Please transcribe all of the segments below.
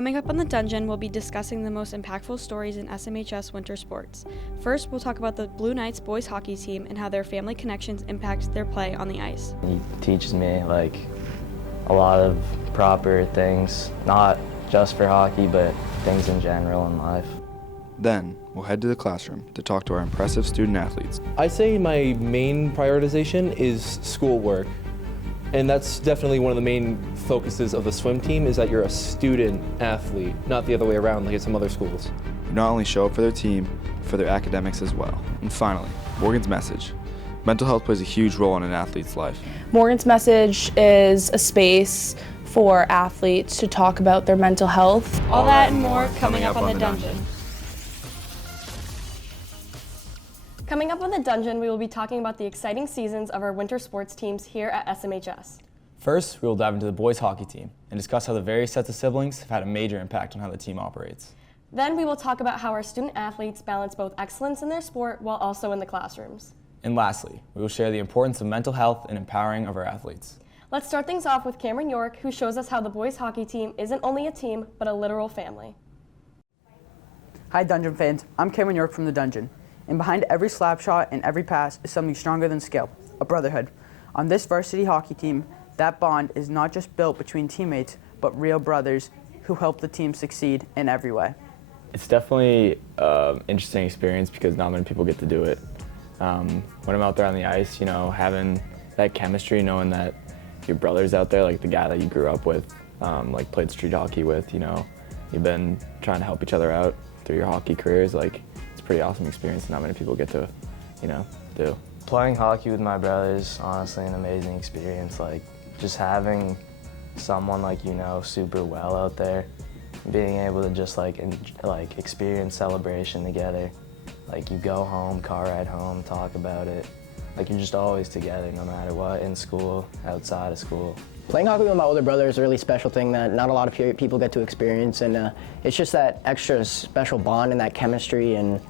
Coming up on The Dungeon, we'll be discussing the most impactful stories in SMHS winter sports. First, we'll talk about the Blue Knights boys hockey team and how their family connections impact their play on the ice. He teaches me like a lot of proper things, not just for hockey, but things in general in life. Then, we'll head to the classroom to talk to our impressive student athletes. I say my main prioritization is schoolwork. And that's definitely one of the main focuses of the swim team, is that you're a student athlete, not the other way around like at some other schools. Who not only show up for their team, but for their academics as well. And finally, Morgan's message. Mental health plays a huge role in an athlete's life. Morgan's message is a space for athletes to talk about their mental health. All that and more coming up on The Dungeon. Coming up on The Dungeon, we will be talking about the exciting seasons of our winter sports teams here at SMHS. First, we will dive into the boys hockey team and discuss how the various sets of siblings have had a major impact on how the team operates. Then we will talk about how our student athletes balance both excellence in their sport while also in the classrooms. And lastly, we will share the importance of mental health and empowering of our athletes. Let's start things off with Cameron York, who shows us how the boys hockey team isn't only a team, but a literal family. Hi Dungeon fans, I'm Cameron York from The Dungeon. And behind every slap shot and every pass is something stronger than skill, a brotherhood. On this varsity hockey team, that bond is not just built between teammates, but real brothers who help the team succeed in every way. It's definitely an interesting experience because not many people get to do it. When I'm out there on the ice, you know, having that chemistry, knowing that your brother's out there, like the guy that you grew up with, like played street hockey with, you know, you've been trying to help each other out through your hockey careers, like it's a pretty awesome experience and not many people get to, you know, do. Playing hockey with my brother is honestly an amazing experience. Like just having someone like, you know, super well out there, being able to just like experience celebration together. Like you go home, car ride home, talk about it. Like you're just always together no matter what, in school, outside of school. Playing hockey with my older brother is a really special thing that not a lot of people get to experience, and it's just that extra special bond and that chemistry and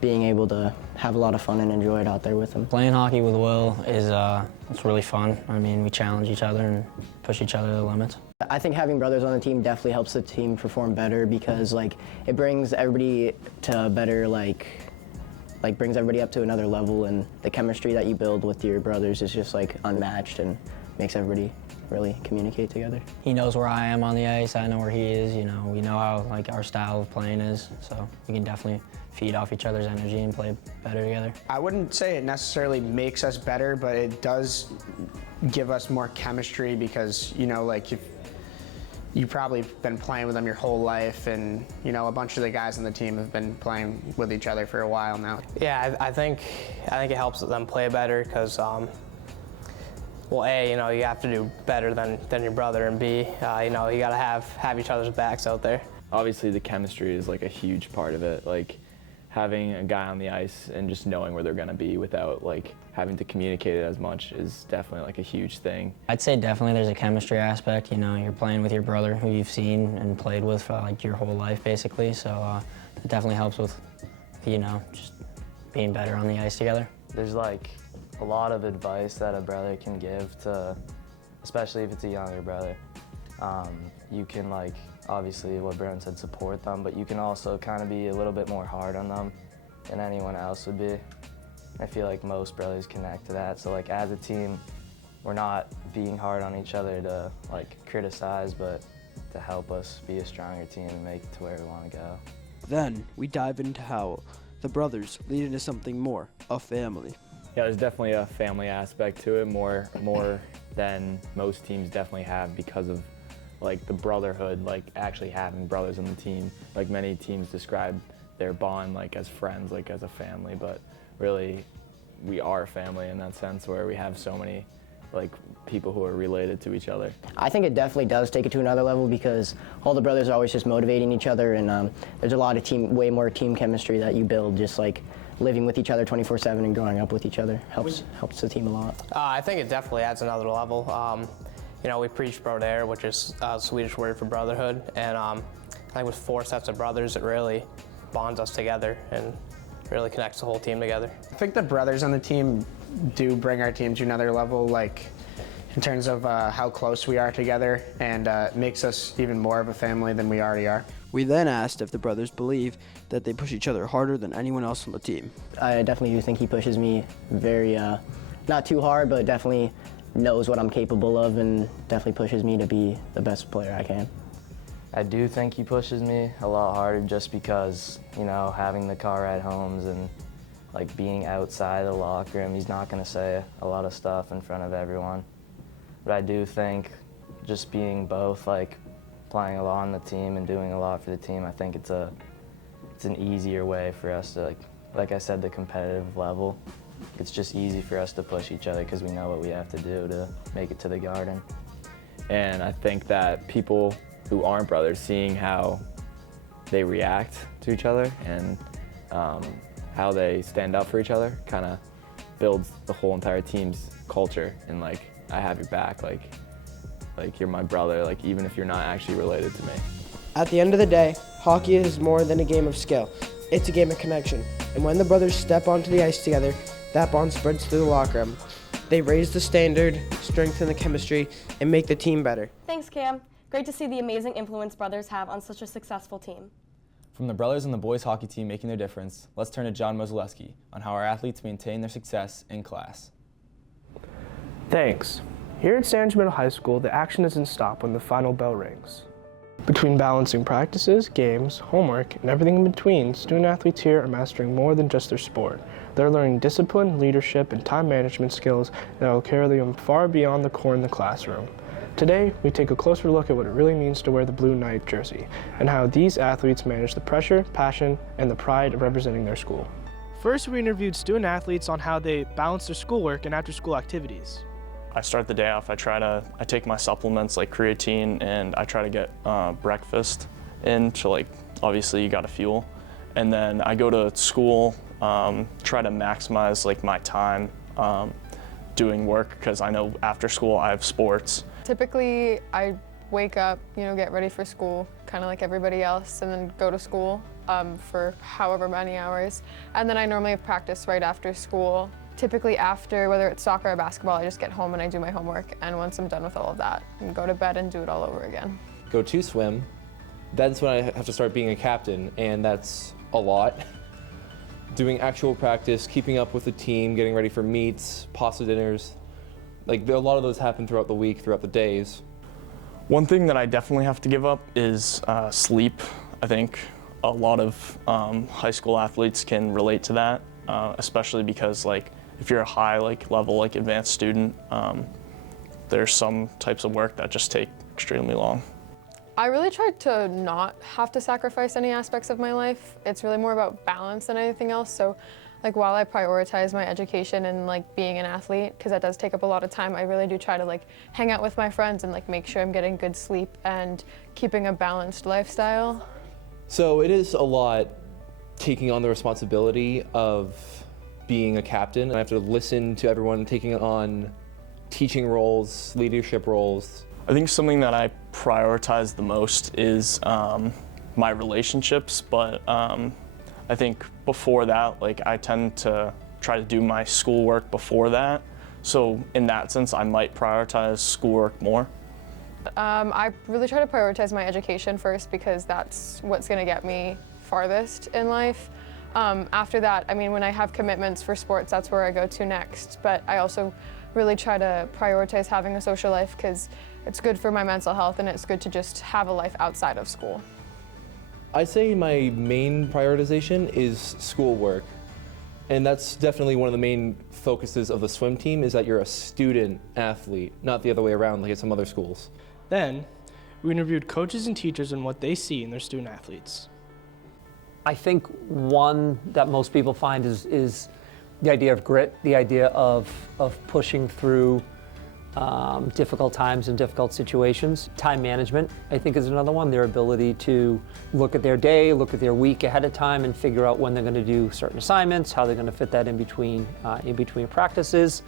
being able to have a lot of fun and enjoy it out there with him. Playing hockey with Will is it's really fun. I mean, we challenge each other and push each other to the limits. I think having brothers on the team definitely helps the team perform better because like it brings everybody to better brings everybody up to another level, and the chemistry that you build with your brothers is just like unmatched and makes everybody really communicate together. He knows where I am on the ice, I know where he is, you know, we know how like our style of playing is, so we can definitely feed off each other's energy and play better together. I wouldn't say it necessarily makes us better, but it does give us more chemistry because, you know, like you've probably been playing with them your whole life, and you know a bunch of the guys on the team have been playing with each other for a while now. Yeah, I think it helps them play better because, well, A, you know, you have to do better than your brother, and B, you know, you gotta have each other's backs out there. Obviously the chemistry is like a huge part of it. Like having a guy on the ice and just knowing where they're gonna be without like having to communicate it as much is definitely like a huge thing. I'd say definitely there's a chemistry aspect, you know, you're playing with your brother who you've seen and played with for like your whole life basically, so it definitely helps with, you know, just being better on the ice together. There's like a lot of advice that a brother can give to, especially if it's a younger brother. You can like, obviously what Brown said, support them, but you can also kind of be a little bit more hard on them than anyone else would be. I feel like most brothers connect to that, so like as a team, we're not being hard on each other to like criticize, but to help us be a stronger team and make it to where we want to go. Then we dive into how the brothers lead into something more, a family. Yeah, there's definitely a family aspect to it, more than most teams definitely have because of like the brotherhood, like actually having brothers on the team. Like many teams describe their bond like as friends, like as a family, but really we are a family in that sense where we have so many like people who are related to each other. I think it definitely does take it to another level because all the brothers are always just motivating each other, and there's a lot of way more team chemistry that you build just like living with each other 24/7 and growing up with each other helps the team a lot. I think it definitely adds another level. You know, we preach broder, which is a Swedish word for brotherhood, and I think with 4 sets of brothers, it really bonds us together and really connects the whole team together. I think the brothers on the team do bring our team to another level. Like, in terms of how close we are together, and makes us even more of a family than we already are. We then asked if the brothers believe that they push each other harder than anyone else on the team. I definitely do think he pushes me very, not too hard, but definitely knows what I'm capable of and definitely pushes me to be the best player I can. I do think he pushes me a lot harder just because, you know, having the car ride homes and like being outside the locker room, he's not going to say a lot of stuff in front of everyone. But I do think just being both, like playing a lot on the team and doing a lot for the team, I think it's an easier way for us to, like I said, the competitive level. It's just easy for us to push each other because we know what we have to do to make it to the Garden. And I think that people who aren't brothers, seeing how they react to each other and how they stand up for each other, kind of builds the whole entire team's culture. And like, I have your back, like you're my brother, like even if you're not actually related to me. At the end of the day, hockey is more than a game of skill. It's a game of connection. And when the brothers step onto the ice together, that bond spreads through the locker room. They raise the standard, strengthen the chemistry, and make the team better. Thanks, Cam. Great to see the amazing influence brothers have on such a successful team. From the brothers and the boys hockey team making their difference, let's turn to John Mozaleski on how our athletes maintain their success in class. Thanks. Here at Sandwich Middle High School, the action doesn't stop when the final bell rings. Between balancing practices, games, homework, and everything in between, student athletes here are mastering more than just their sport. They're learning discipline, leadership, and time management skills that will carry them far beyond the core in the classroom. Today, we take a closer look at what it really means to wear the Blue Knight jersey, and how these athletes manage the pressure, passion, and the pride of representing their school. First, we interviewed student athletes on how they balance their schoolwork and after-school activities. I start the day off, I take my supplements like creatine, and I try to get breakfast in to, like, obviously you gotta fuel. And then I go to school, try to maximize like my time doing work, because I know after school I have sports. Typically, I wake up, get ready for school, kind of like everybody else, and then go to school for however many hours. And then I normally have practice right after school. Typically after, whether it's soccer or basketball, I just get home and I do my homework. And once I'm done with all of that, I go to bed and do it all over again. Go to swim. That's when I have to start being a captain, and that's a lot. Doing actual practice, keeping up with the team, getting ready for meets, pasta dinners. Like, a lot of those happen throughout the week, throughout the days. One thing that I definitely have to give up is sleep. I think a lot of high school athletes can relate to that, especially because, like, if you're a high level, like advanced student, there's some types of work that just take extremely long. I really tried to not have to sacrifice any aspects of my life. It's really more about balance than anything else. So, like, while I prioritize my education and like being an athlete, because that does take up a lot of time, I really do try to like hang out with my friends and like make sure I'm getting good sleep and keeping a balanced lifestyle. So it is a lot taking on the responsibility of being a captain. I have to listen to everyone taking on teaching roles, leadership roles. I think something that I prioritize the most is my relationships, but I think before that, like, I tend to try to do my schoolwork before that. So in that sense, I might prioritize schoolwork more. I really try to prioritize my education first because that's what's gonna get me farthest in life. After that, I mean, when I have commitments for sports, that's where I go to next. But I also really try to prioritize having a social life because it's good for my mental health and it's good to just have a life outside of school. I'd say my main prioritization is schoolwork. And that's definitely one of the main focuses of the swim team, is that you're a student athlete, not the other way around like at some other schools. Then, we interviewed coaches and teachers on what they see in their student athletes. I think one that most people find is the idea of grit, the idea of pushing through difficult times and difficult situations. Time management, I think, is another one. Their ability to look at their day, look at their week ahead of time, and figure out when they're going to do certain assignments, how they're going to fit that in between practices.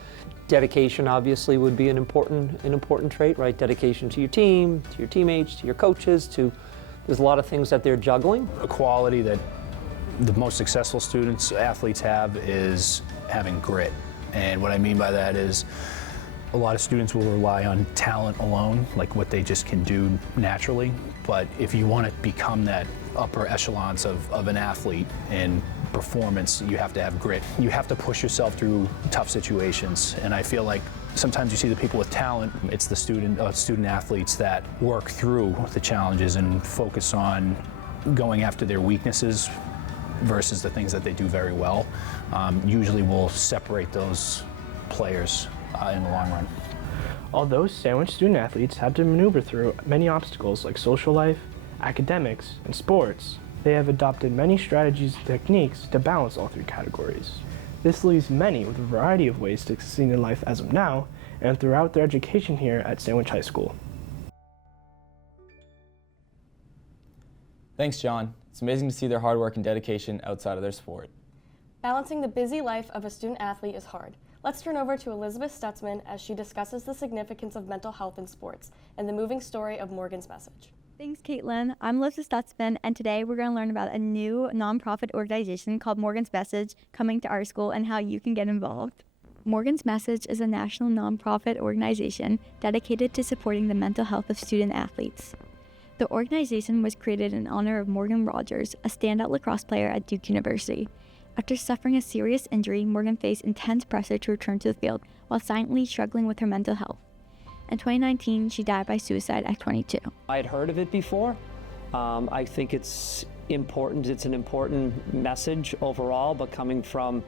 Dedication, obviously, would be an important trait, right? Dedication to your team, to your teammates, to your coaches. There's a lot of things that they're juggling. A quality that the most successful athletes have is having grit. And what I mean by that is A lot of students will rely on talent alone, like what they just can do naturally. But if you want to become that upper echelons of an athlete in performance, you have to have grit. You have to push yourself through tough situations. And I feel like sometimes you see the people with talent, it's the student athletes that work through the challenges and focus on going after their weaknesses versus the things that they do very well. Usually will separate those players in the long run. Although sandwich student athletes have to maneuver through many obstacles like social life, academics, and sports, they have adopted many strategies and techniques to balance all three categories. This leaves many with a variety of ways to succeed in life as of now and throughout their education here at Sandwich High School. Thanks, John. It's amazing to see their hard work and dedication outside of their sport. Balancing the busy life of a student athlete is hard. Let's turn over to Elizabeth Stutzman as she discusses the significance of mental health in sports and the moving story of Morgan's message. Thanks, Caitlin. I'm Elizabeth Stutzman, and today we're going to learn about a new nonprofit organization called Morgan's Message coming to our school and how you can get involved. Morgan's Message is a national nonprofit organization dedicated to supporting the mental health of student athletes. The organization was created in honor of Morgan Rogers, a standout lacrosse player at Duke University. After suffering a serious injury, Morgan faced intense pressure to return to the field while silently struggling with her mental health. In 2019, she died by suicide at 22. I had heard of it before. I think it's important. It's an important message overall, but coming from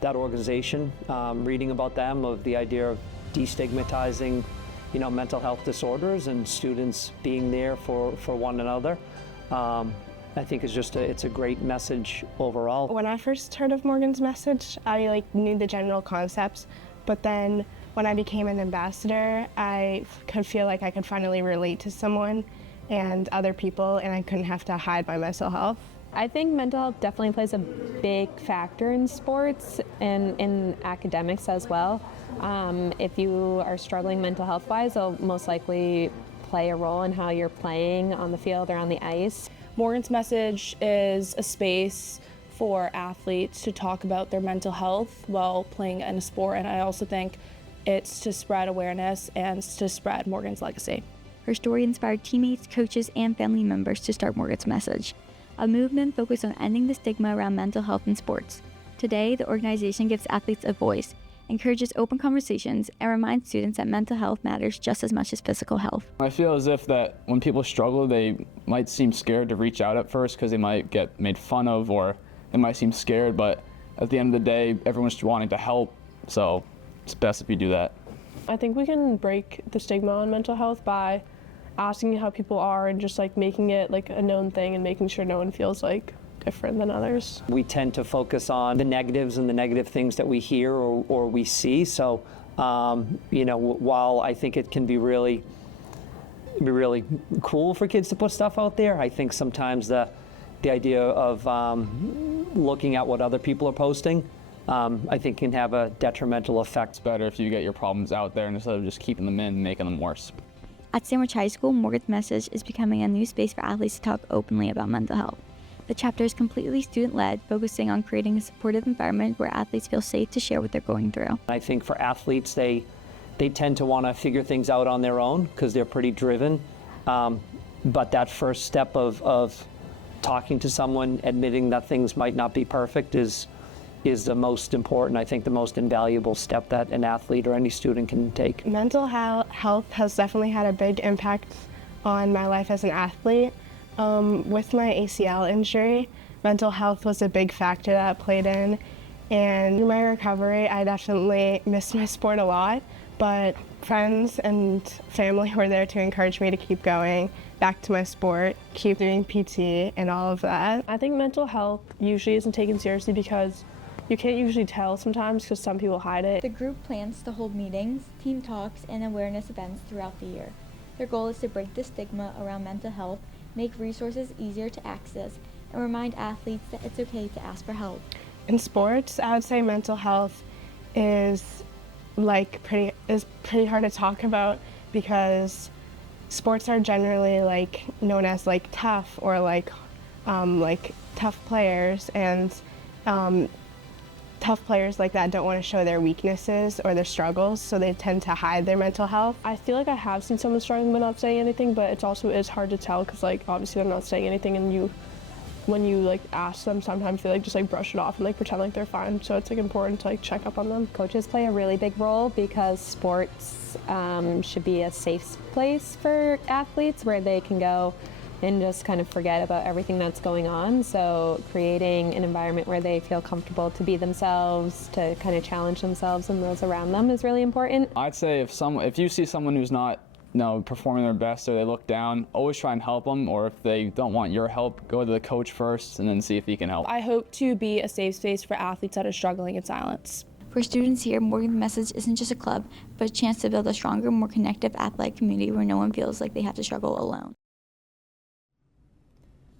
that organization, reading about them, of the idea of destigmatizing, mental health disorders and students being there for one another. I think it's a great message overall. When I first heard of Morgan's Message, I knew the general concepts, but then when I became an ambassador, I could feel like I could finally relate to someone and other people, and I couldn't have to hide my mental health. I think mental health definitely plays a big factor in sports and in academics as well. If you are struggling mental health-wise, it'll most likely play a role in how you're playing on the field or on the ice. Morgan's Message is a space for athletes to talk about their mental health while playing in a sport, and I also think it's to spread awareness and to spread Morgan's legacy. Her story inspired teammates, coaches, and family members to start Morgan's Message, a movement focused on ending the stigma around mental health in sports. Today, the organization gives athletes a voice, encourages open conversations, and reminds students that mental health matters just as much as physical health. I feel as if that when people struggle, they might seem scared to reach out at first because they might get made fun of or they might seem scared, but at the end of the day, everyone's wanting to help, so it's best if you do that. I think we can break the stigma on mental health by asking how people are and just making it a known thing and making sure no one feels different than others. We tend to focus on the negatives and the negative things that we hear or we see. So, while I think it can be really cool for kids to put stuff out there, I think sometimes the idea of looking at what other people are posting, I think can have a detrimental effect. It's better if you get your problems out there instead of just keeping them in and making them worse. At Sandwich High School, Morgan's Message is becoming a new space for athletes to talk openly about mental health. The chapter is completely student-led, focusing on creating a supportive environment where athletes feel safe to share what they're going through. I think for athletes, they tend to want to figure things out on their own because they're pretty driven. But that first step of talking to someone, admitting that things might not be perfect is the most important, I think the most invaluable step that an athlete or any student can take. Mental health has definitely had a big impact on my life as an athlete. With my ACL injury, mental health was a big factor that played in. And through my recovery, I definitely missed my sport a lot, but friends and family were there to encourage me to keep going back to my sport, keep doing PT and all of that. I think mental health usually isn't taken seriously because you can't usually tell sometimes because some people hide it. The group plans to hold meetings, team talks, and awareness events throughout the year. Their goal is to break the stigma around mental health, make resources easier to access, and remind athletes that it's okay to ask for help. In sports, I would say mental health is pretty hard to talk about because sports are generally known as tough or tough players, and tough players like that don't want to show their weaknesses or their struggles, so they tend to hide their mental health. I feel like I have seen someone struggling but not saying anything, but it's hard to tell because like obviously they're not saying anything, and when you like ask them, sometimes they like just like brush it off and like pretend like they're fine. So it's like important to like check up on them. Coaches play a really big role because sports should be a safe place for athletes where they can go and just kind of forget about everything that's going on. So creating an environment where they feel comfortable to be themselves, to kind of challenge themselves and those around them is really important. I'd say if you see someone who's not performing their best or they look down, always try and help them, or if they don't want your help, go to the coach first and then see if he can help. I hope to be a safe space for athletes that are struggling in silence. For students here, Morgan's Message isn't just a club, but a chance to build a stronger, more connected athletic community where no one feels like they have to struggle alone.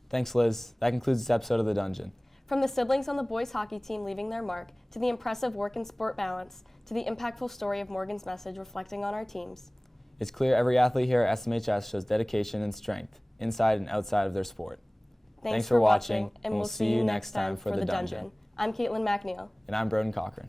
Thanks, Liz. That concludes this episode of The Dungeon. From the siblings on the boys hockey team leaving their mark, to the impressive work and sport balance, to the impactful story of Morgan's Message reflecting on our teams. It's clear every athlete here at SMHS shows dedication and strength, inside and outside of their sport. Thanks for watching, and we'll see you next time for The Dungeon. I'm Caitlin McNeil. And I'm Broden Cochran.